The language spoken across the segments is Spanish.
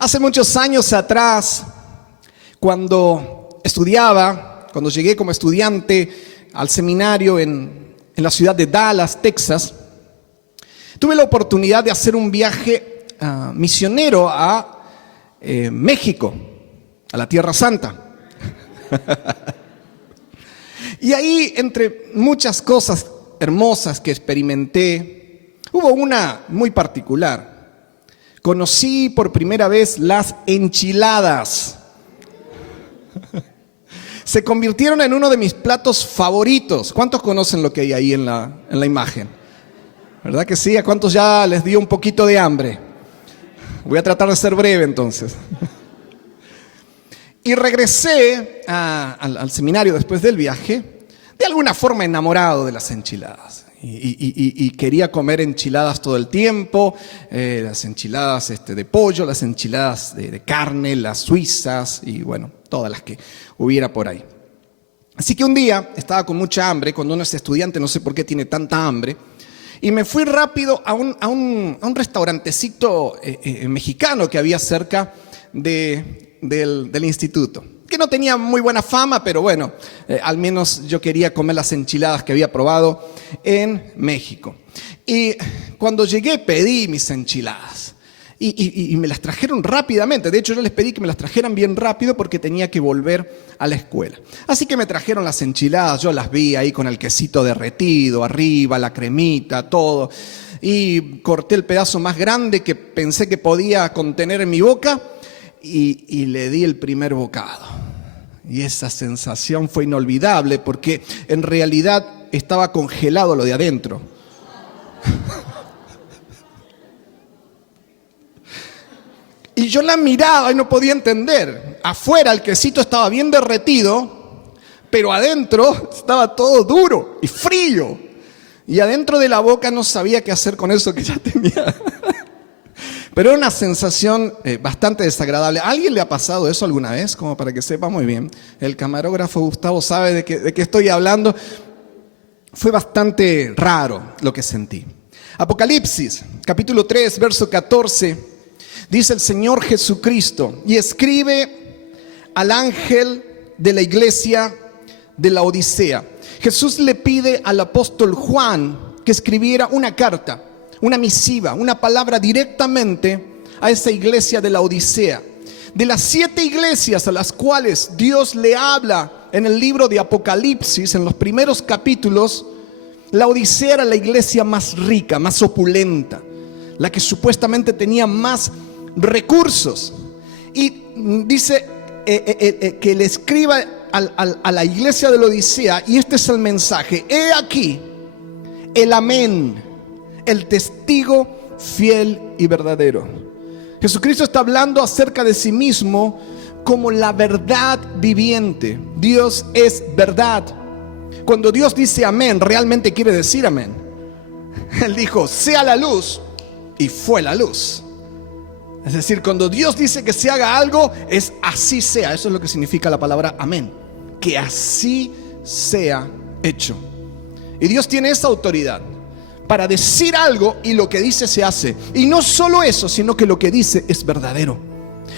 Hace muchos años atrás, cuando llegué como estudiante al seminario en la ciudad de Dallas, Texas, tuve la oportunidad de hacer un viaje misionero a México, a la Tierra Santa. Y ahí, entre muchas cosas hermosas que experimenté, hubo una muy particular. Conocí por primera vez las enchiladas. Se convirtieron en uno de mis platos favoritos. ¿Cuántos conocen lo que hay ahí en la imagen? ¿Verdad que sí? ¿A cuántos ya les dio un poquito de hambre? Voy a tratar de ser breve entonces. Y regresé al seminario después del viaje, de alguna forma enamorado de las enchiladas. Y quería comer enchiladas todo el tiempo, las enchiladas de pollo, las enchiladas de carne, las suizas y bueno, todas las que hubiera por ahí. Así que un día estaba con mucha hambre, cuando uno es estudiante no sé por qué tiene tanta hambre, y me fui rápido a un restaurantecito mexicano que había cerca del instituto, que no tenía muy buena fama, pero bueno, al menos yo quería comer las enchiladas que había probado en México. Y cuando llegué pedí mis enchiladas y me las trajeron rápidamente. De hecho, yo les pedí que me las trajeran bien rápido porque tenía que volver a la escuela. Así que me trajeron las enchiladas, yo las vi ahí con el quesito derretido arriba, la cremita, todo. Y corté el pedazo más grande que pensé que podía contener en mi boca y le di el primer bocado. Y esa sensación fue inolvidable porque en realidad estaba congelado lo de adentro. Y yo la miraba y no podía entender. Afuera el quesito estaba bien derretido, pero adentro estaba todo duro y frío. Y adentro de la boca no sabía qué hacer con eso que ya tenía. Pero era una sensación bastante desagradable. ¿A alguien le ha pasado eso alguna vez? Como para que sepa muy bien. El camarógrafo Gustavo sabe de qué estoy hablando. Fue bastante raro lo que sentí. Apocalipsis, capítulo 3, verso 14. Dice el Señor Jesucristo y escribe al ángel de la iglesia de la Odisea. Jesús le pide al apóstol Juan que escribiera una carta, una misiva, una palabra directamente a esa iglesia de la Odisea. De las 7 iglesias a las cuales Dios le habla en el libro de Apocalipsis, en los primeros capítulos, la Odisea era la iglesia más rica, más opulenta, la que supuestamente tenía más recursos. Y dice que le escriba a la iglesia de la Odisea, y este es el mensaje: he aquí el amén, el testigo fiel y verdadero. Jesucristo está hablando acerca de sí mismo como la verdad viviente. Dios es verdad. Cuando Dios dice amén, realmente quiere decir amén. Él dijo, sea la luz, y fue la luz. Es decir, cuando Dios dice que se haga algo, es así sea. Eso es lo que significa la palabra amén. Que así sea hecho. Y Dios tiene esa autoridad para decir algo y lo que dice se hace. Y no solo eso, sino que lo que dice es verdadero.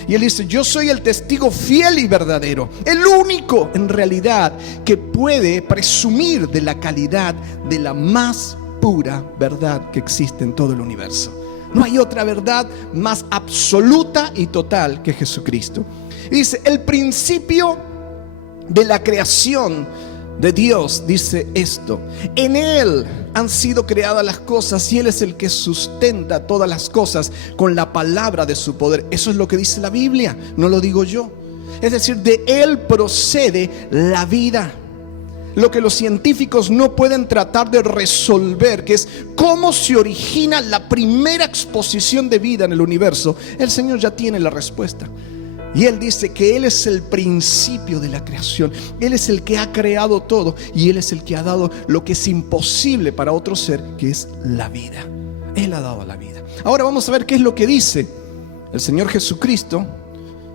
Y Él dice, yo soy el testigo fiel y verdadero, el único en realidad que puede presumir de la calidad de la más pura verdad que existe en todo el universo. No hay otra verdad más absoluta y total que Jesucristo. Y dice, el principio de la creación de Dios dice esto: en Él han sido creadas las cosas y Él es el que sustenta todas las cosas con la palabra de su poder. Eso es lo que dice la Biblia, no lo digo yo. Es decir, de Él procede la vida. Lo que los científicos no pueden tratar de resolver, que es cómo se origina la primera exposición de vida en el universo, el Señor ya tiene la respuesta. Y Él dice que Él es el principio de la creación. Él es el que ha creado todo y Él es el que ha dado lo que es imposible para otro ser, que es la vida. Él ha dado la vida. Ahora vamos a ver qué es lo que dice el Señor Jesucristo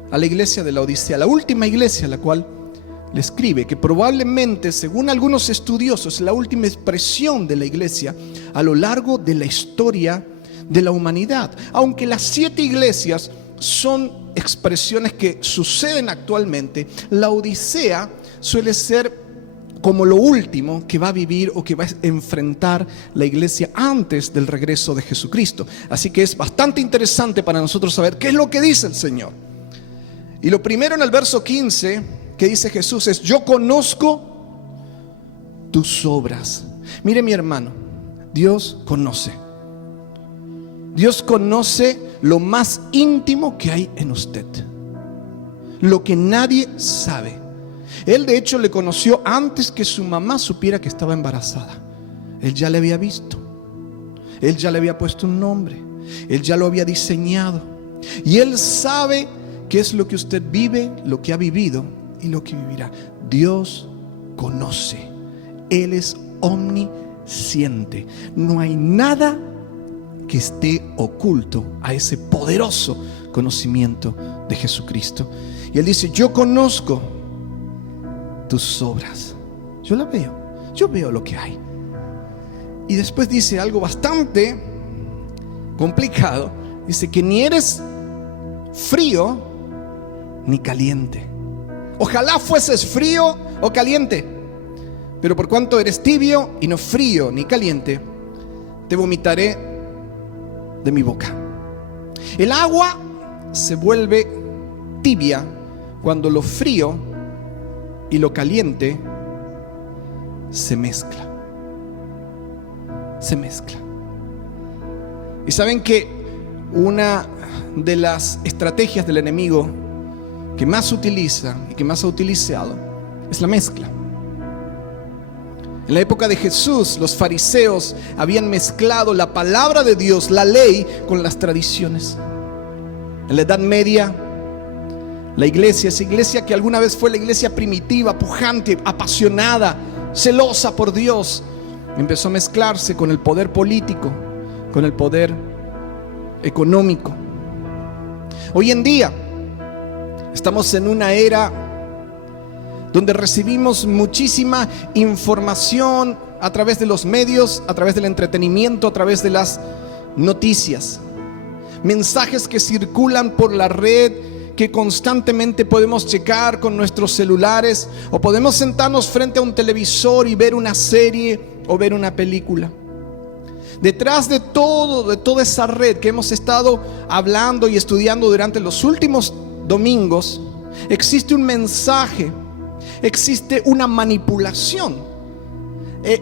a la iglesia de la Odisea, la última iglesia a la cual le escribe, que probablemente, según algunos estudiosos, es la última expresión de la iglesia a lo largo de la historia de la humanidad. Aunque las 7 iglesias son expresiones que suceden actualmente. La Odisea suele ser como lo último que va a vivir o que va a enfrentar la iglesia antes del regreso de Jesucristo. Así que es bastante interesante para nosotros saber qué es lo que dice el Señor. Y lo primero en el verso 15 que dice Jesús es: yo conozco tus obras. Mire, mi hermano, Dios conoce. Dios conoce lo más íntimo que hay en usted, lo que nadie sabe. Él de hecho le conoció antes que su mamá supiera que estaba embarazada. Él ya le había visto, Él ya le había puesto un nombre, Él ya lo había diseñado. Y Él sabe qué es lo que usted vive, lo que ha vivido y lo que vivirá. Dios conoce. Él es omnisciente. No hay nada que esté oculto a ese poderoso conocimiento de Jesucristo. Y Él dice: yo conozco tus obras. Yo la veo, yo veo lo que hay. Y después dice algo bastante complicado. Dice que ni eres frío ni caliente. Ojalá fueses frío o caliente, pero por cuanto eres tibio y no frío ni caliente, te vomitaré de mi boca. El agua se vuelve tibia cuando lo frío y lo caliente se mezcla. Se mezcla. Y saben que una de las estrategias del enemigo que más utiliza y que más ha utilizado es la mezcla. En la época de Jesús, los fariseos habían mezclado la palabra de Dios, la ley, con las tradiciones. En la Edad Media, la iglesia, esa iglesia que alguna vez fue la iglesia primitiva, pujante, apasionada, celosa por Dios, empezó a mezclarse con el poder político, con el poder económico. Hoy en día estamos en una era donde recibimos muchísima información a través de los medios, a través del entretenimiento, a través de las noticias. Mensajes que circulan por la red, que constantemente podemos checar con nuestros celulares, o podemos sentarnos frente a un televisor y ver una serie o ver una película. Detrás de toda esa red que hemos estado hablando y estudiando durante los últimos domingos, existe un mensaje, existe una manipulación,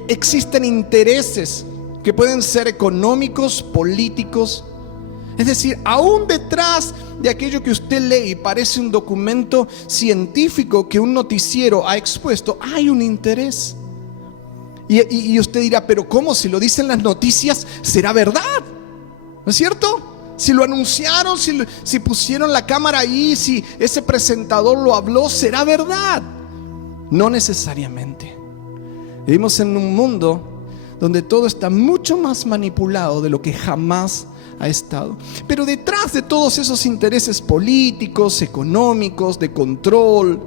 existen intereses que pueden ser económicos, políticos. Es decir, aún detrás de aquello que usted lee y parece un documento científico que un noticiero ha expuesto, hay un interés. Y usted dirá: pero ¿cómo? Si lo dicen las noticias, será verdad, ¿no es cierto? Si lo anunciaron, si pusieron la cámara ahí, si ese presentador lo habló, será verdad. No necesariamente. Vivimos en un mundo donde todo está mucho más manipulado de lo que jamás ha estado. Pero detrás de todos esos intereses políticos, económicos, de control,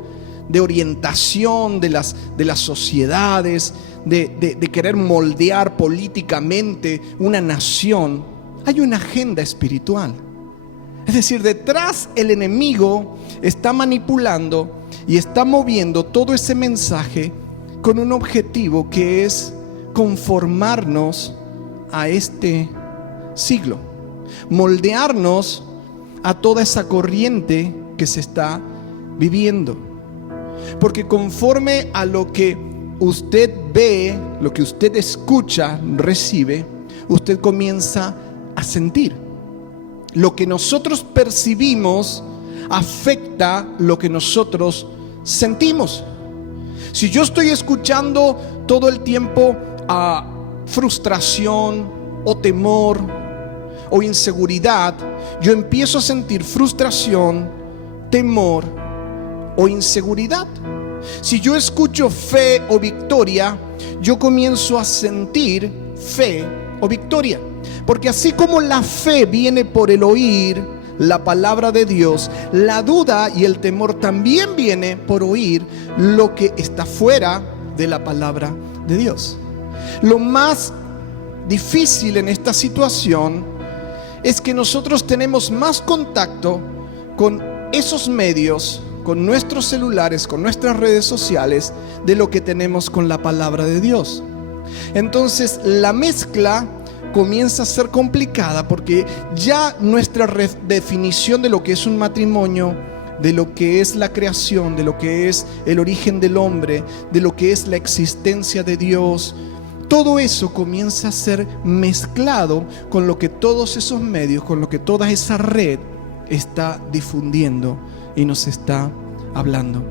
de orientación de las sociedades, de querer moldear políticamente una nación, hay una agenda espiritual. Es decir, detrás el enemigo está manipulando y está moviendo todo ese mensaje con un objetivo que es conformarnos a este siglo, moldearnos a toda esa corriente que se está viviendo. Porque conforme a lo que usted ve, lo que usted escucha, recibe, usted comienza a sentir. Lo que nosotros percibimos afecta lo que nosotros sentimos. Si yo estoy escuchando todo el tiempo frustración o temor o inseguridad, yo empiezo a sentir frustración, temor o inseguridad. Si yo escucho fe o victoria, yo comienzo a sentir fe o victoria. Porque así como la fe viene por el oír la palabra de Dios, la duda y el temor también viene por oír lo que está fuera de la palabra de Dios. Lo más difícil en esta situación es que nosotros tenemos más contacto con esos medios, con nuestros celulares, con nuestras redes sociales, de lo que tenemos con la palabra de Dios. Entonces la mezcla comienza a ser complicada porque ya nuestra definición de lo que es un matrimonio, de lo que es la creación, de lo que es el origen del hombre, de lo que es la existencia de Dios, todo eso comienza a ser mezclado con lo que todos esos medios, con lo que toda esa red está difundiendo y nos está hablando.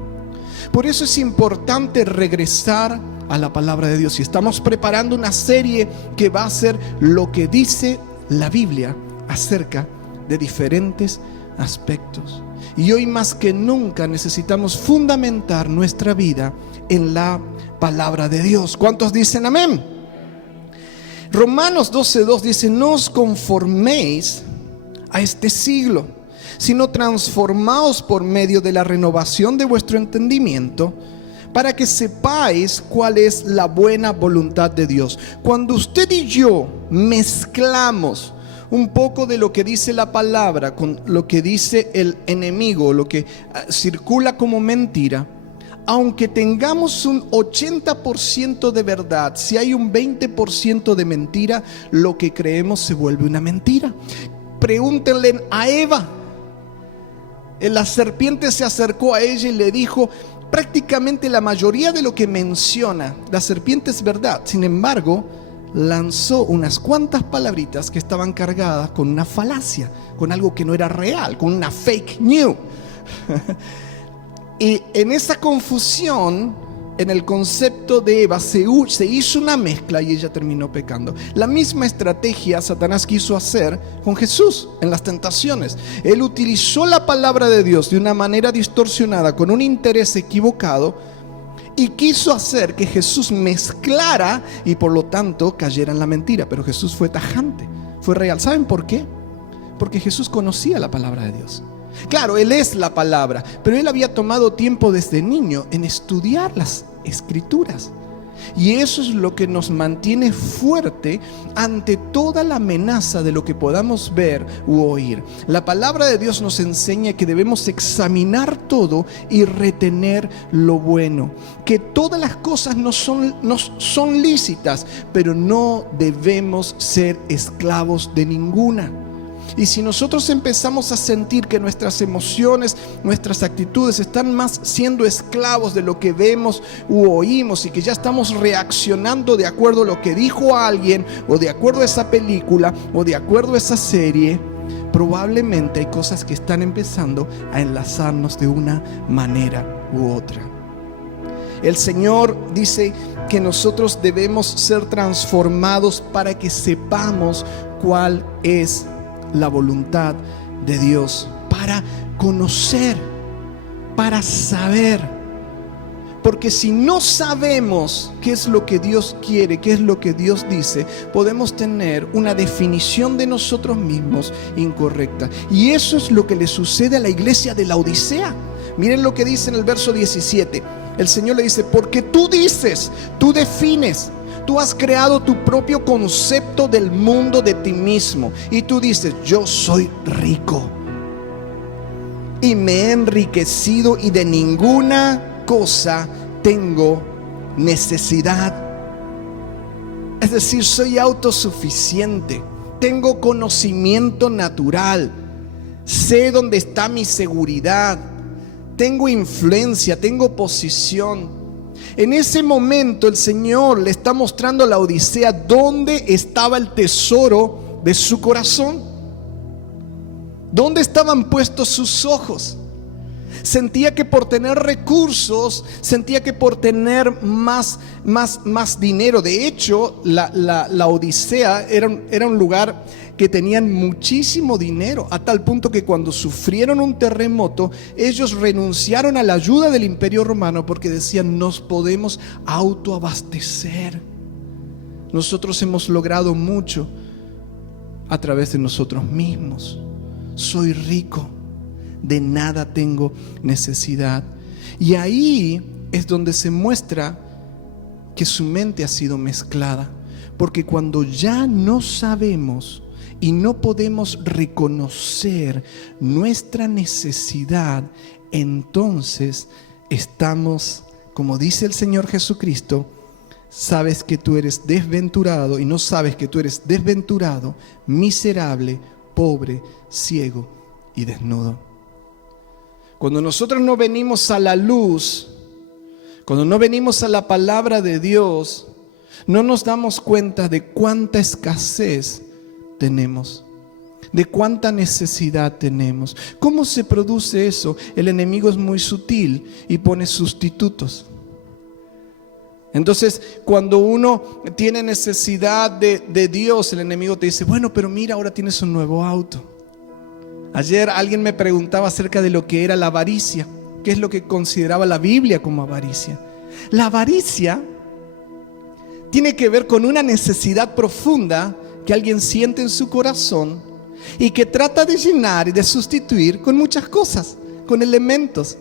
Por eso es importante regresar a la palabra de Dios. Y estamos preparando una serie que va a ser lo que dice la Biblia acerca de diferentes aspectos. Y hoy más que nunca necesitamos fundamentar nuestra vida en la palabra de Dios. ¿Cuántos dicen amén? Romanos 12:2 dice: no os conforméis a este siglo, sino transformaos por medio de la renovación de vuestro entendimiento, para que sepáis cuál es la buena voluntad de Dios. Cuando usted y yo mezclamos un poco de lo que dice la palabra con lo que dice el enemigo, lo que circula como mentira, aunque tengamos un 80% de verdad, si hay un 20% de mentira, lo que creemos se vuelve una mentira. Pregúntenle a Eva. La serpiente se acercó a ella y le dijo: prácticamente la mayoría de lo que menciona la serpiente es verdad. Sin embargo, lanzó unas cuantas palabritas que estaban cargadas con una falacia, con algo que no era real, con una fake news. Y en esa confusión, en el concepto de Eva, se hizo una mezcla y ella terminó pecando. La misma estrategia Satanás quiso hacer con Jesús en las tentaciones. Él utilizó la palabra de Dios de una manera distorsionada, con un interés equivocado, y quiso hacer que Jesús mezclara y por lo tanto cayera en la mentira. Pero Jesús fue tajante, fue real. ¿Saben por qué? Porque Jesús conocía la palabra de Dios. Claro, Él es la palabra, pero Él había tomado tiempo desde niño en estudiar las Escrituras. Y eso es lo que nos mantiene fuerte ante toda la amenaza de lo que podamos ver u oír. La palabra de Dios nos enseña que debemos examinar todo y retener lo bueno. Que todas las cosas no son lícitas, pero no debemos ser esclavos de ninguna. Y si nosotros empezamos a sentir que nuestras emociones, nuestras actitudes están más siendo esclavos de lo que vemos u oímos, y que ya estamos reaccionando de acuerdo a lo que dijo alguien, o de acuerdo a esa película, o de acuerdo a esa serie, probablemente hay cosas que están empezando a enlazarnos de una manera u otra. El Señor dice que nosotros debemos ser transformados para que sepamos cuál es la voluntad de Dios, para conocer, para saber. Porque si no sabemos qué es lo que Dios quiere, qué es lo que Dios dice, podemos tener una definición de nosotros mismos incorrecta. Y eso es lo que le sucede a la iglesia de Laodicea. Miren lo que dice en el verso 17. El Señor le dice: porque tú dices, tú defines, tú has creado tu propio concepto del mundo de ti mismo. Y tú dices: yo soy rico y me he enriquecido y de ninguna cosa tengo necesidad. Es decir, soy autosuficiente, tengo conocimiento natural, sé dónde está mi seguridad, tengo influencia, tengo posición. En ese momento el Señor le está mostrando a la Odisea dónde estaba el tesoro de su corazón, dónde estaban puestos sus ojos. Sentía que por tener recursos, sentía que por tener más dinero. De hecho, la Odisea era un lugar que tenían muchísimo dinero, a tal punto que cuando sufrieron un terremoto, ellos renunciaron a la ayuda del Imperio Romano porque decían: nos podemos autoabastecer. Nosotros hemos logrado mucho a través de nosotros mismos. Soy rico, de nada tengo necesidad. Y ahí es donde se muestra que su mente ha sido mezclada, porque cuando ya no sabemos y no podemos reconocer nuestra necesidad, entonces estamos, como dice el Señor Jesucristo, sabes que tú eres desventurado y no sabes que tú eres desventurado, miserable, pobre, ciego y desnudo. Cuando nosotros no venimos a la luz, cuando no venimos a la palabra de Dios, no nos damos cuenta de cuánta escasez tenemos, de cuánta necesidad tenemos. ¿Cómo se produce eso? El enemigo es muy sutil y pone sustitutos. Entonces, cuando uno tiene necesidad de Dios, el enemigo te dice, bueno, pero mira, ahora tienes un nuevo auto. Ayer alguien me preguntaba acerca de lo que era la avaricia, qué es lo que consideraba la Biblia como avaricia. La avaricia tiene que ver con una necesidad profunda que alguien siente en su corazón y que trata de llenar y de sustituir con muchas cosas, con elementos,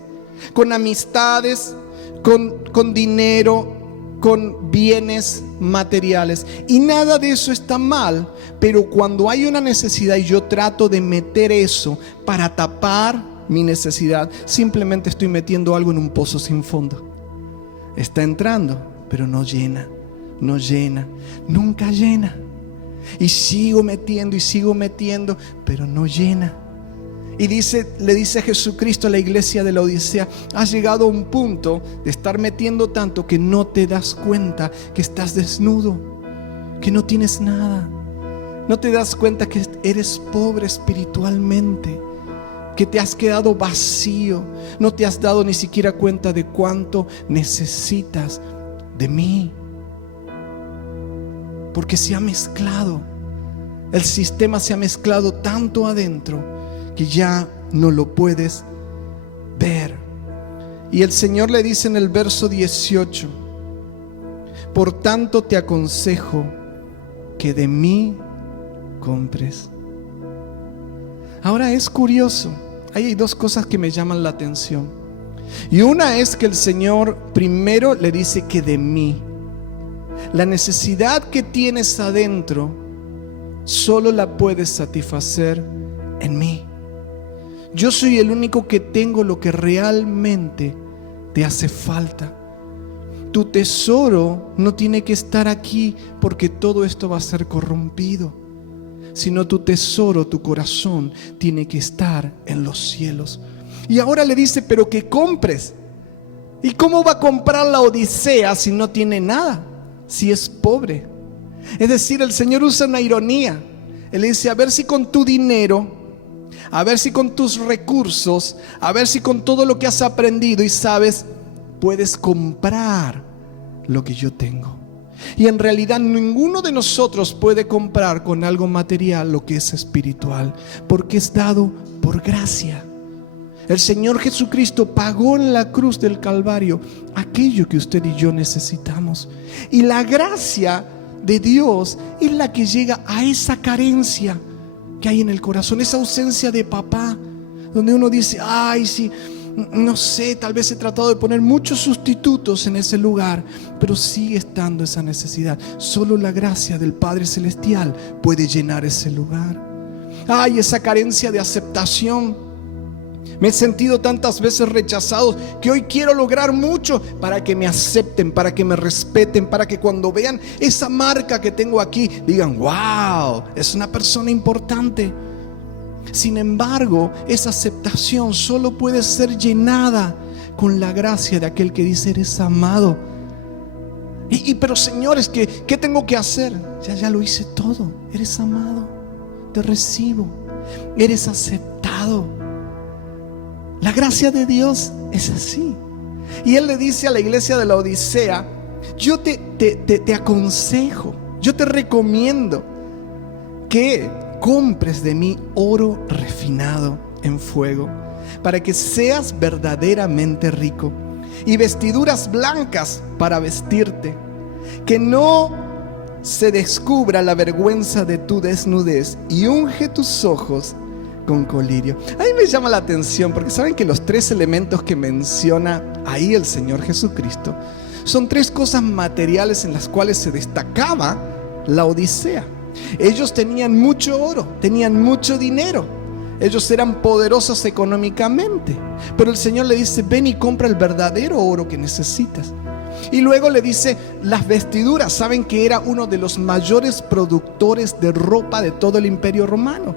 con amistades, con dinero, con bienes materiales. Y nada de eso está mal, pero cuando hay una necesidad y yo trato de meter eso para tapar mi necesidad, simplemente estoy metiendo algo en un pozo sin fondo. Está entrando, pero no llena, no llena, nunca llena. Y sigo metiendo, pero no llena. Y le dice Jesucristo a la iglesia de la Odisea, has llegado a un punto de estar metiendo tanto que no te das cuenta que estás desnudo, que no tienes nada. No te das cuenta que eres pobre espiritualmente, que te has quedado vacío. No te has dado ni siquiera cuenta de cuánto necesitas de mí. Porque se ha mezclado, el sistema se ha mezclado tanto adentro que ya no lo puedes ver. Y el Señor le dice en el verso 18, por tanto te aconsejo que de mí compres. Ahora es curioso, hay dos cosas que me llaman la atención. Y una es que el Señor primero le dice que de mí. La necesidad que tienes adentro solo la puedes satisfacer en mí. Yo soy el único que tengo lo que realmente te hace falta. Tu tesoro no tiene que estar aquí porque todo esto va a ser corrompido, sino tu tesoro, tu corazón, tiene que estar en los cielos. Y ahora le dice, pero que compres. ¿Y cómo va a comprar la Odisea si no tiene nada? Si es pobre. Es decir, el Señor usa una ironía. Él dice, a ver si con tu dinero, a ver si con tus recursos, a ver si con todo lo que has aprendido y sabes, puedes comprar lo que yo tengo. Y en realidad ninguno de nosotros puede comprar con algo material lo que es espiritual, porque es dado por gracia. El Señor Jesucristo pagó en la cruz del Calvario aquello que usted y yo necesitamos. Y la gracia de Dios es la que llega a esa carencia que hay en el corazón, esa ausencia de papá, donde uno dice, ay, sí, no sé, tal vez he tratado de poner muchos sustitutos en ese lugar, pero sigue estando esa necesidad. Solo la gracia del Padre Celestial puede llenar ese lugar. Ay, esa carencia de aceptación. Me he sentido tantas veces rechazado que hoy quiero lograr mucho para que me acepten, para que me respeten, para que cuando vean esa marca que tengo aquí digan, wow, es una persona importante. Sin embargo, esa aceptación solo puede ser llenada con la gracia de aquel que dice, eres amado. Pero señores, ¿qué tengo que hacer? Ya lo hice todo. Eres amado, te recibo, eres aceptado. La gracia de Dios es así. Y Él le dice a la iglesia de la Odisea, yo te aconsejo, yo te recomiendo que compres de mí oro refinado en fuego, para que seas verdaderamente rico, y vestiduras blancas para vestirte, que no se descubra la vergüenza de tu desnudez, y unge tus ojos con colirio. A mí me llama la atención porque saben que los tres elementos que menciona ahí el Señor Jesucristo son tres cosas materiales en las cuales se destacaba la Odisea. Ellos tenían mucho oro, tenían mucho dinero. Ellos eran poderosos económicamente. Pero el Señor le dice: ven y compra el verdadero oro que necesitas. Y luego le dice las vestiduras. Saben que era uno de los mayores productores de ropa de todo el Imperio Romano.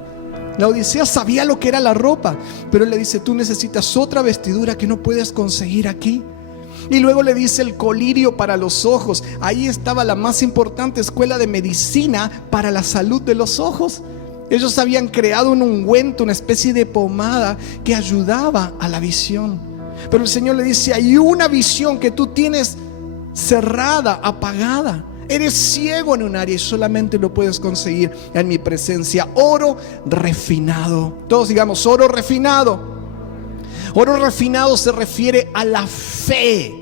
La Odisea sabía lo que era la ropa, pero él le dice: tú necesitas otra vestidura que no puedes conseguir aquí. Y luego le dice el colirio para los ojos. Ahí estaba la más importante escuela de medicina para la salud de los ojos. Ellos habían creado un ungüento, una especie de pomada que ayudaba a la visión. Pero el Señor le dice: hay una visión que tú tienes cerrada, apagada. Eres ciego en un área y solamente lo puedes conseguir en mi presencia. Oro refinado. Todos digamos: oro refinado. Oro refinado se refiere a la fe.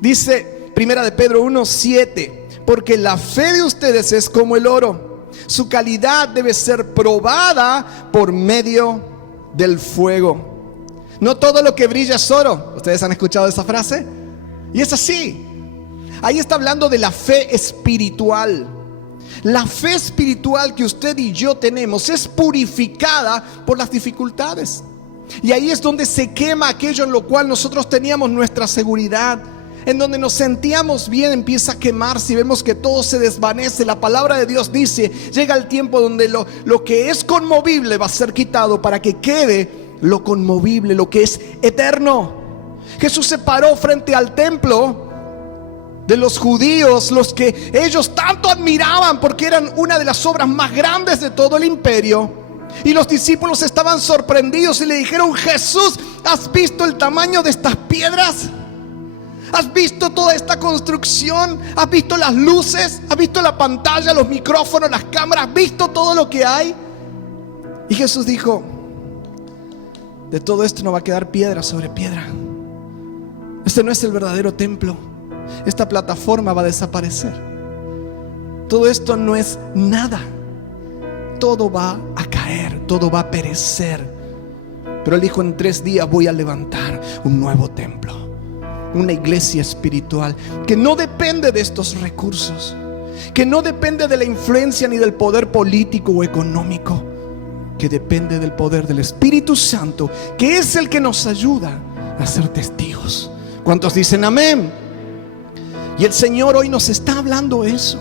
Dice 1 de Pedro 1:7: porque la fe de ustedes es como el oro. Su calidad debe ser probada por medio del fuego. No todo lo que brilla es oro. ¿Ustedes han escuchado esa frase? Y es así. Ahí está hablando de la fe espiritual. La fe espiritual que usted y yo tenemos es purificada por las dificultades. Y ahí es donde se quema aquello en lo cual nosotros teníamos nuestra seguridad. En donde nos sentíamos bien, empieza a quemarse y vemos que todo se desvanece. La palabra de Dios dice: llega el tiempo donde lo que es conmovible va a ser quitado para que quede lo conmovible, lo que es eterno. Jesús se paró frente al templo de los judíos, los que ellos tanto admiraban porque eran una de las obras más grandes de todo el imperio. Y los discípulos estaban sorprendidos y le dijeron: Jesús, ¿has visto el tamaño de estas piedras? ¿Has visto toda esta construcción? ¿Has visto las luces? ¿Has visto la pantalla, los micrófonos, las cámaras? ¿Has visto todo lo que hay? Y Jesús dijo: de todo esto no va a quedar piedra sobre piedra. Este no es el verdadero templo. Esta plataforma va a desaparecer. Todo esto no es nada. Todo va a caer, todo va a perecer. Pero él dijo: en 3 días voy a levantar un nuevo templo. Una iglesia espiritual que no depende de estos recursos, que no depende de la influencia ni del poder político o económico, que depende del poder del Espíritu Santo, que es el que nos ayuda a ser testigos. ¿Cuántos dicen amén? Y el Señor hoy nos está hablando eso.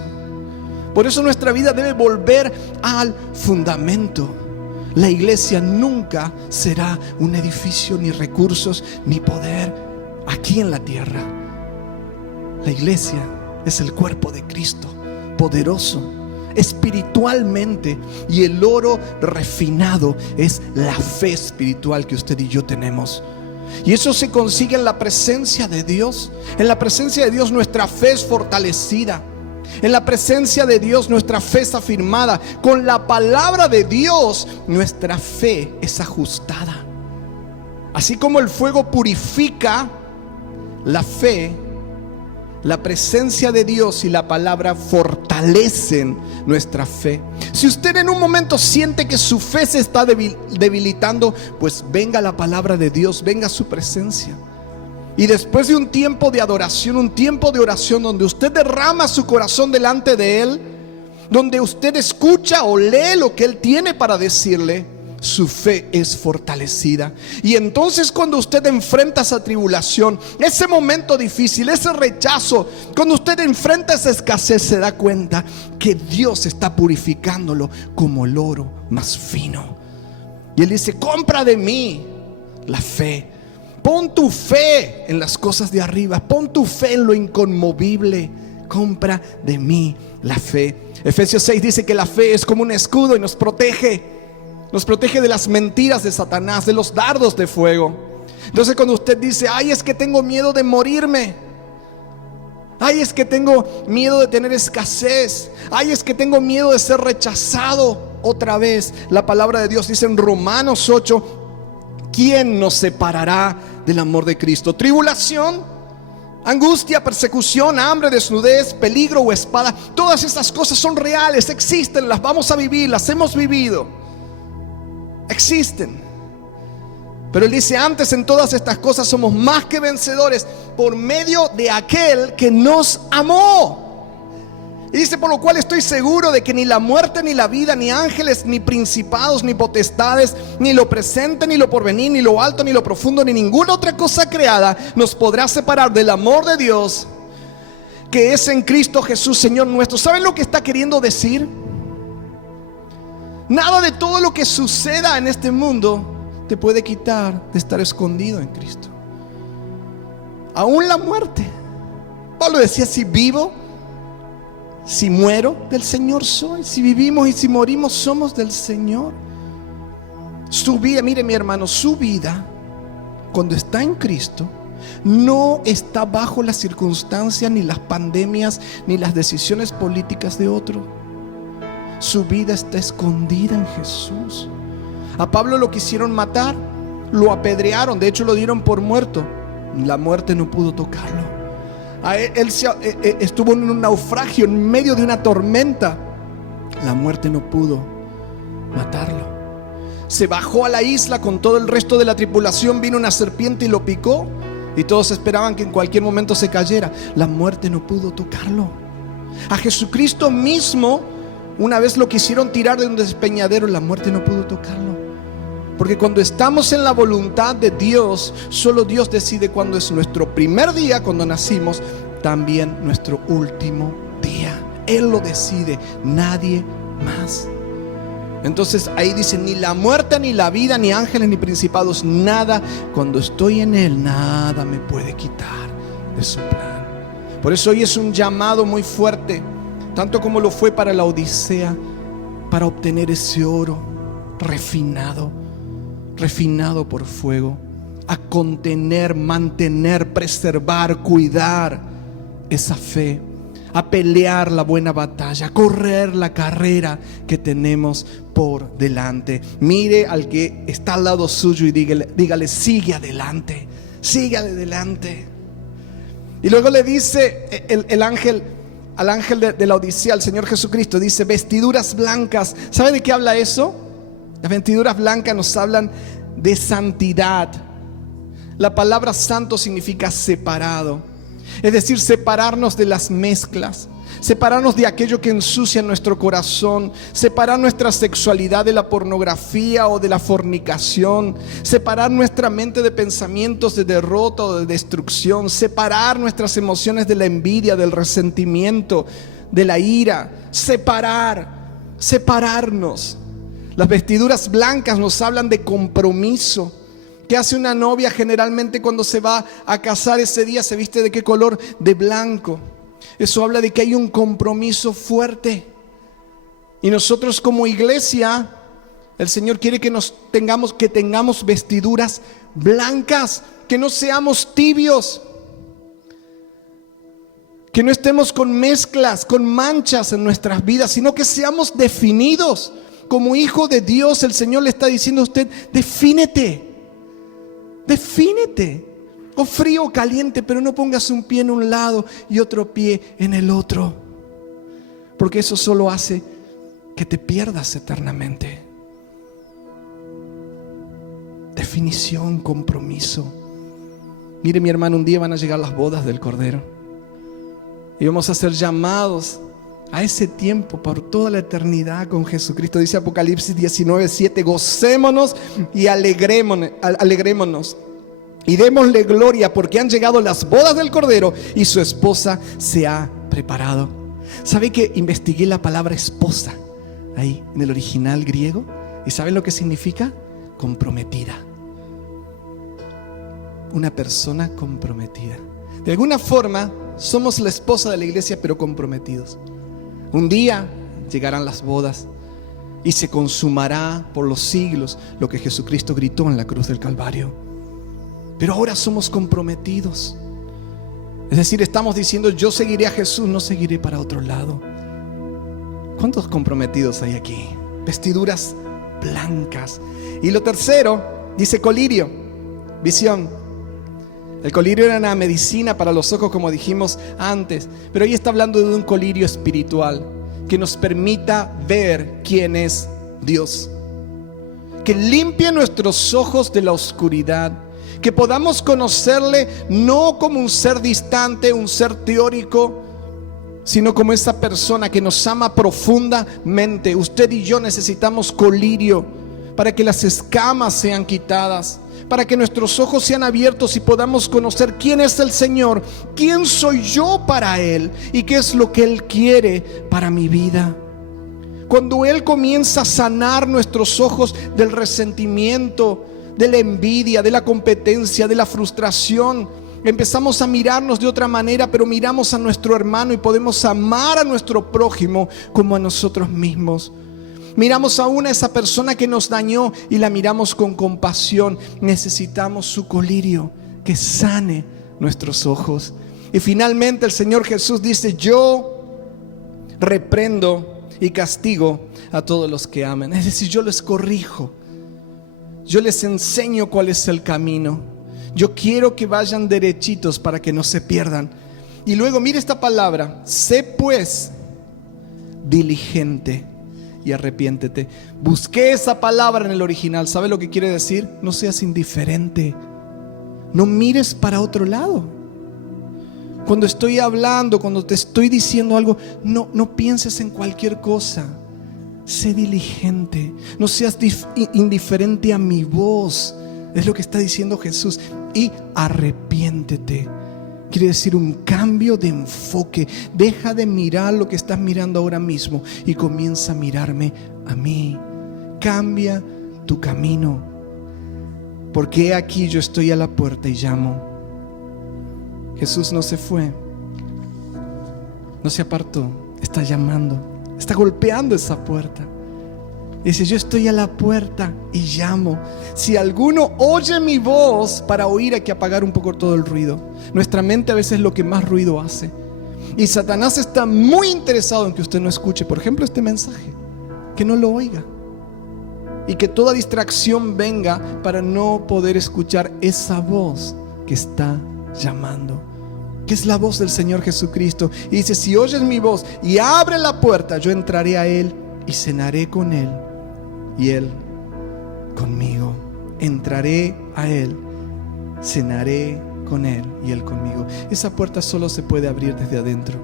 Por eso nuestra vida debe volver al fundamento. La iglesia nunca será un edificio, ni recursos, ni poder aquí en la tierra. La iglesia es el cuerpo de Cristo, poderoso espiritualmente, y el oro refinado es la fe espiritual que usted y yo tenemos. Y eso se consigue en la presencia de Dios. En la presencia de Dios nuestra fe es fortalecida. En la presencia de Dios nuestra fe es afirmada. Con la palabra de Dios nuestra fe es ajustada. Así como el fuego purifica, la fe, la presencia de Dios y la palabra fortalecen nuestra fe. Si usted en un momento siente que su fe se está debilitando, pues venga la palabra de Dios, venga su presencia. Y después de un tiempo de adoración, un tiempo de oración donde usted derrama su corazón delante de Él, donde usted escucha o lee lo que Él tiene para decirle, su fe es fortalecida. Y entonces cuando usted enfrenta esa tribulación, ese momento difícil, ese rechazo, cuando usted enfrenta esa escasez, se da cuenta que Dios está purificándolo como el oro más fino. Y Él dice: compra de mí la fe. Pon tu fe en las cosas de arriba, pon tu fe en lo inconmovible. Compra de mí la fe. Efesios 6 dice que la fe es como un escudo y nos protege. Nos protege de las mentiras de Satanás, de los dardos de fuego. Entonces cuando usted dice: ay, es que tengo miedo de morirme, ay, es que tengo miedo de tener escasez, ay, es que tengo miedo de ser rechazado, otra vez la palabra de Dios dice en Romanos 8: ¿quién nos separará del amor de Cristo? ¿Tribulación, angustia, persecución, hambre, desnudez, peligro o espada? Todas estas cosas son reales, existen, las vamos a vivir, las hemos vivido. Existen. Pero Él dice: antes en todas estas cosas somos más que vencedores por medio de aquel que nos amó. Y dice: por lo cual estoy seguro de que ni la muerte, ni la vida, ni ángeles, ni principados, ni potestades, ni lo presente, ni lo porvenir, ni lo alto, ni lo profundo, ni ninguna otra cosa creada nos podrá separar del amor de Dios que es en Cristo Jesús, Señor nuestro. ¿Saben lo que está queriendo decir? Nada de todo lo que suceda en este mundo te puede quitar de estar escondido en Cristo. Aún la muerte. Pablo decía: si vivo, si muero, del Señor soy. Si vivimos y si morimos, somos del Señor. Su vida, mire mi hermano, su vida, cuando está en Cristo, no está bajo las circunstancias, ni las pandemias, ni las decisiones políticas de otro. Su vida está escondida en Jesús. A Pablo lo quisieron matar, lo apedrearon, de hecho lo dieron por muerto. La muerte no pudo tocarlo. Él estuvo en un naufragio, en medio de una tormenta. La muerte no pudo matarlo. Se bajó a la isla con todo el resto de la tripulación. Vino una serpiente y lo picó, y todos esperaban que en cualquier momento se cayera. La muerte no pudo tocarlo. A Jesucristo mismo, una vez lo quisieron tirar de un despeñadero, la muerte no pudo tocarlo. Porque cuando estamos en la voluntad de Dios, solo Dios decide cuándo es nuestro primer día, cuando nacimos, también nuestro último día. Él lo decide, nadie más. Entonces ahí dice: ni la muerte, ni la vida, ni ángeles, ni principados, nada. Cuando estoy en Él, nada me puede quitar de su plan. Por eso hoy es un llamado muy fuerte, tanto como lo fue para la Odisea, para obtener ese oro refinado por fuego, a contener, mantener, preservar, cuidar esa fe, a pelear la buena batalla, a correr la carrera que tenemos por delante. Mire al que está al lado suyo y dígale: sigue adelante, sigue adelante. Y luego le dice el ángel, al ángel de la Odisea, al Señor Jesucristo, dice: vestiduras blancas. ¿Sabe de qué habla eso? Las vestiduras blancas nos hablan de santidad. La palabra santo significa separado, es decir, separarnos de las mezclas, separarnos de aquello que ensucia nuestro corazón, separar nuestra sexualidad de la pornografía o de la fornicación, separar nuestra mente de pensamientos de derrota o de destrucción, separar nuestras emociones de la envidia, del resentimiento, de la ira, separarnos. Las vestiduras blancas nos hablan de compromiso. ¿Qué hace una novia generalmente cuando se va a casar? Ese día se viste ¿de qué color? De blanco. Eso habla de que hay un compromiso fuerte. Y nosotros como iglesia, el Señor quiere que tengamos vestiduras blancas, que no seamos tibios, que no estemos con mezclas, con manchas en nuestras vidas, sino que seamos definidos. Como hijo de Dios, el Señor le está diciendo a usted: defínete. O frío o caliente, pero no pongas un pie en un lado y otro pie en el otro, porque eso solo hace que te pierdas eternamente. Definición, compromiso. Mire mi hermano, un día van a llegar las bodas del Cordero y vamos a ser llamados a ese tiempo por toda la eternidad con Jesucristo. Dice Apocalipsis 19:7: gocémonos y alegrémonos y démosle gloria, porque han llegado las bodas del Cordero y su esposa se ha preparado. ¿Sabe que investigué la palabra esposa ahí en el original griego? ¿Y saben lo que significa? Comprometida. Una persona comprometida. De alguna forma somos la esposa de la iglesia, pero comprometidos. Un día llegarán las bodas y se consumará por los siglos lo que Jesucristo gritó en la cruz del Calvario. Pero ahora somos comprometidos. Es decir, estamos diciendo: yo seguiré a Jesús, no seguiré para otro lado. ¿Cuántos comprometidos hay aquí? Vestiduras blancas. Y lo tercero, dice colirio, visión. El colirio era una medicina para los ojos, como dijimos antes, pero hoy está hablando de un colirio espiritual que nos permita ver quién es Dios, que limpie nuestros ojos de la oscuridad, que podamos conocerle no como un ser distante, un ser teórico, sino como esa persona que nos ama profundamente. Usted y yo necesitamos colirio para que las escamas sean quitadas, para que nuestros ojos sean abiertos y podamos conocer quién es el Señor, quién soy yo para Él y qué es lo que Él quiere para mi vida. Cuando Él comienza a sanar nuestros ojos del resentimiento, de la envidia, de la competencia, de la frustración, empezamos a mirarnos de otra manera, pero miramos a nuestro hermano y podemos amar a nuestro prójimo como a nosotros mismos. Miramos aún a esa persona que nos dañó y la miramos con compasión. Necesitamos su colirio que sane nuestros ojos. Y finalmente el Señor Jesús dice: yo reprendo y castigo a todos los que aman. Es decir, yo les corrijo, yo les enseño cuál es el camino. Yo quiero que vayan derechitos para que no se pierdan. Y luego mire esta palabra: sé pues diligente y arrepiéntete. Busqué esa palabra en el original. ¿Sabe lo que quiere decir? No seas indiferente, no mires para otro lado. Cuando estoy hablando, cuando te estoy diciendo algo, no pienses en cualquier cosa. Sé diligente, no seas indiferente a mi voz. Es lo que está diciendo Jesús. Y arrepiéntete. Quiere decir un cambio de enfoque. Deja de mirar lo que estás mirando ahora mismo y comienza a mirarme a mí. Cambia tu camino, porque aquí yo estoy a la puerta y llamo. Jesús no se fue, no se apartó, está llamando, está golpeando esa puerta. Dice: yo estoy a la puerta y llamo. Si alguno oye mi voz, para oír hay que apagar un poco todo el ruido. Nuestra mente a veces es lo que más ruido hace. Y Satanás está muy interesado en que usted no escuche, por ejemplo, este mensaje, que no lo oiga. Y que toda distracción venga para no poder escuchar esa voz que está llamando, que es la voz del Señor Jesucristo. Y dice: si oyes mi voz y abre la puerta, yo entraré a Él y cenaré con Él y Él conmigo. Entraré a Él, cenaré con Él y Él conmigo. Esa puerta solo se puede abrir desde adentro.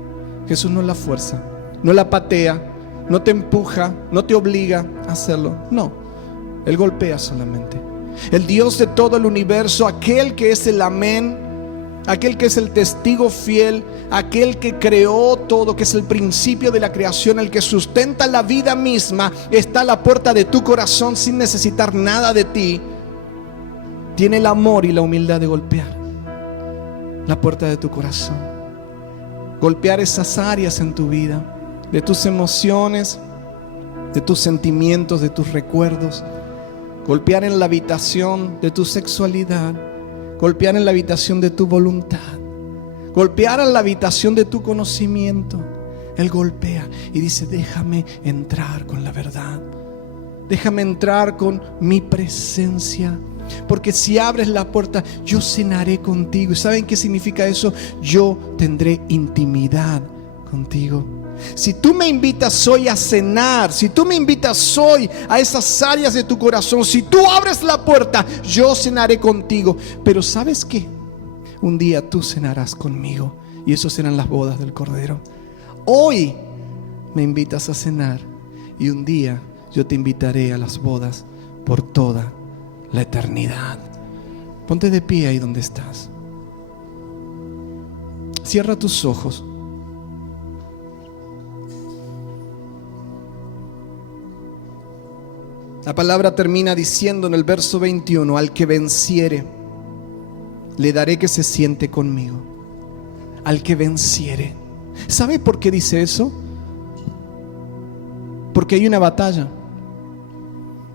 Jesús no la fuerza, no la patea, no te empuja, no te obliga a hacerlo. No, Él golpea solamente. El Dios de todo el universo, aquel que es el amén, aquel que es el testigo fiel, aquel que creó todo, que es el principio de la creación, el que sustenta la vida misma, está a la puerta de tu corazón sin necesitar nada de ti. Tiene el amor y la humildad de golpear la puerta de tu corazón, golpear esas áreas en tu vida, de tus emociones, de tus sentimientos, de tus recuerdos. Golpear en la habitación de tu sexualidad, golpear en la habitación de tu voluntad, golpear en la habitación de tu conocimiento. Él golpea y dice: déjame entrar con la verdad, déjame entrar con mi presencia, porque si abres la puerta, yo cenaré contigo. ¿Y saben qué significa eso? Yo tendré intimidad contigo. Si tú me invitas hoy a cenar, si tú me invitas hoy a esas áreas de tu corazón, si tú abres la puerta, yo cenaré contigo. Pero ¿sabes qué? Un día tú cenarás conmigo, y eso serán las bodas del Cordero. Hoy me invitas a cenar, y un día yo te invitaré a las bodas por toda la eternidad. Ponte de pie ahí donde estás. Cierra tus ojos. La palabra termina diciendo en el verso 21: al que venciere, le daré que se siente conmigo. Al que venciere. ¿Sabe por qué dice eso? Porque hay una batalla.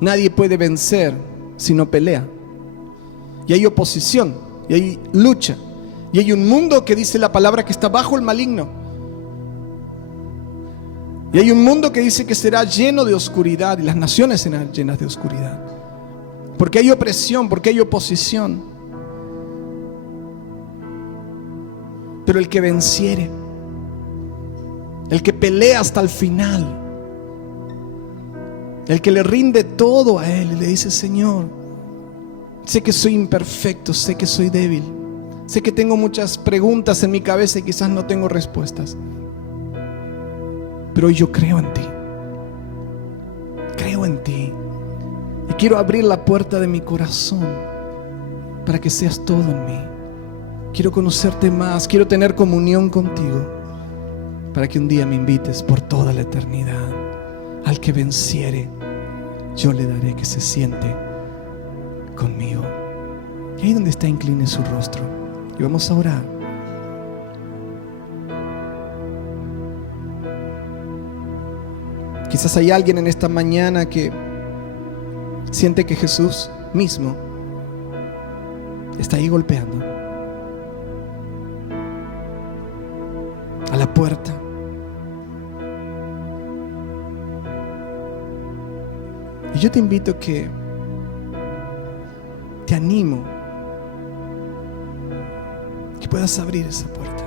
Nadie puede vencer si no pelea. Y hay oposición, y hay lucha, y hay un mundo que dice la palabra que está bajo el maligno. Y hay un mundo que dice que será lleno de oscuridad, y las naciones serán llenas de oscuridad. Porque hay opresión, porque hay oposición. Pero el que venciere, el que pelea hasta el final, el que le rinde todo a Él y le dice: Señor, sé que soy imperfecto, sé que soy débil, sé que tengo muchas preguntas en mi cabeza y quizás no tengo respuestas, Pero hoy yo creo en ti. Creo en ti. Y quiero abrir la puerta de mi corazón para que seas todo en mí. Quiero conocerte más. Quiero tener comunión contigo para que un día me invites por toda la eternidad. Al que venciere, yo le daré que se siente conmigo. Y ahí donde está, incline su rostro y vamos a orar. Quizás hay alguien en esta mañana que siente que Jesús mismo está ahí golpeando a la puerta. Y yo te invito te animo que puedas abrir esa puerta.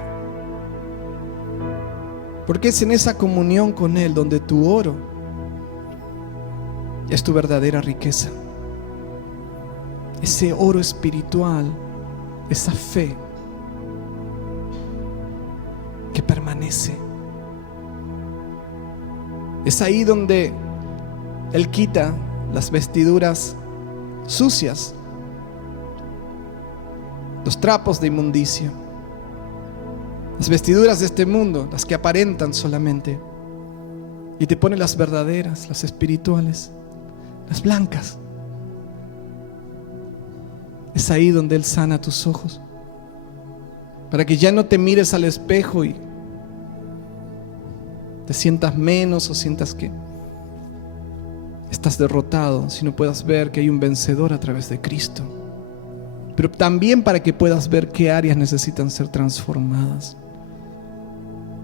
Porque es en esa comunión con Él donde tu oro es tu verdadera riqueza. Ese oro espiritual, esa fe que permanece. Es ahí donde Él quita las vestiduras sucias, los trapos de inmundicia, las vestiduras de este mundo, las que aparentan solamente, y te pone las verdaderas, las espirituales, las blancas. Es ahí donde Él sana tus ojos, para que ya no te mires al espejo y te sientas menos o sientas que estás derrotado, sino puedas ver que hay un vencedor a través de Cristo. Pero también para que puedas ver qué áreas necesitan ser transformadas.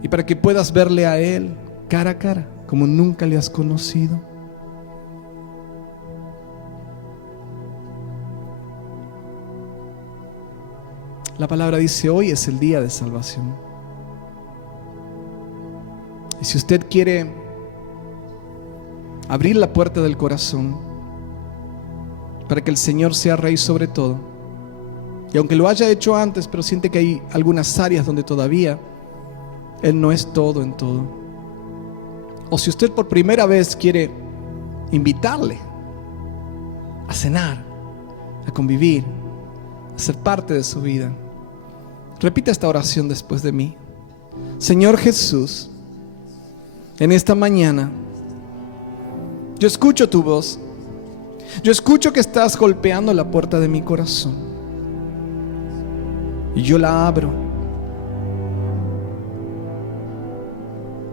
Y para que puedas verle a Él cara a cara, como nunca le has conocido. La palabra dice: hoy es el día de salvación. Y si usted quiere abrir la puerta del corazón para que el Señor sea Rey sobre todo, y aunque lo haya hecho antes, pero siente que hay algunas áreas donde todavía Él no es todo en todo, o si usted por primera vez quiere invitarle a cenar, a convivir, a ser parte de su vida, repita esta oración después de mí. Señor Jesús, en esta mañana yo escucho tu voz. Yo escucho que estás golpeando la puerta de mi corazón, y yo la abro.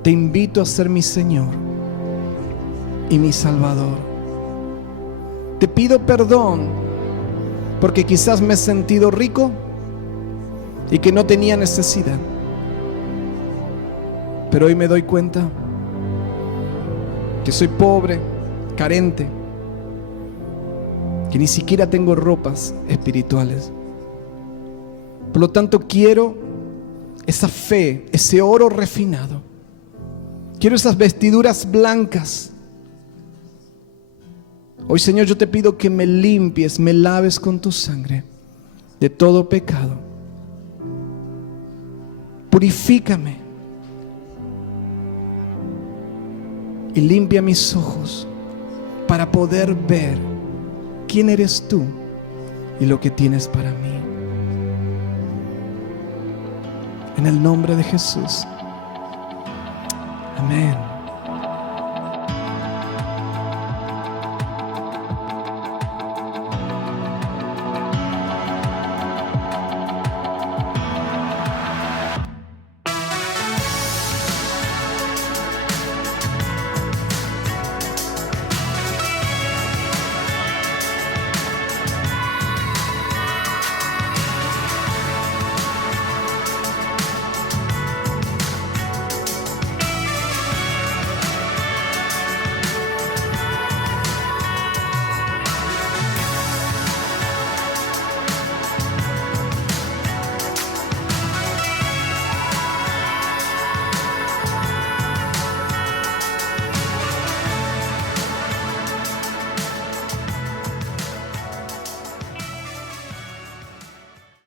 Te invito a ser mi Señor y mi Salvador. Te pido perdón porque quizás me he sentido rico y que no tenía necesidad. Pero hoy me doy cuenta que soy pobre, carente, que ni siquiera tengo ropas espirituales. Por lo tanto, quiero esa fe, ese oro refinado. Quiero esas vestiduras blancas. Hoy, Señor, yo te pido que me limpies, me laves con tu sangre de todo pecado. Purifícame y limpia mis ojos para poder ver quién eres tú y lo que tienes para mí. En el nombre de Jesús. Amén.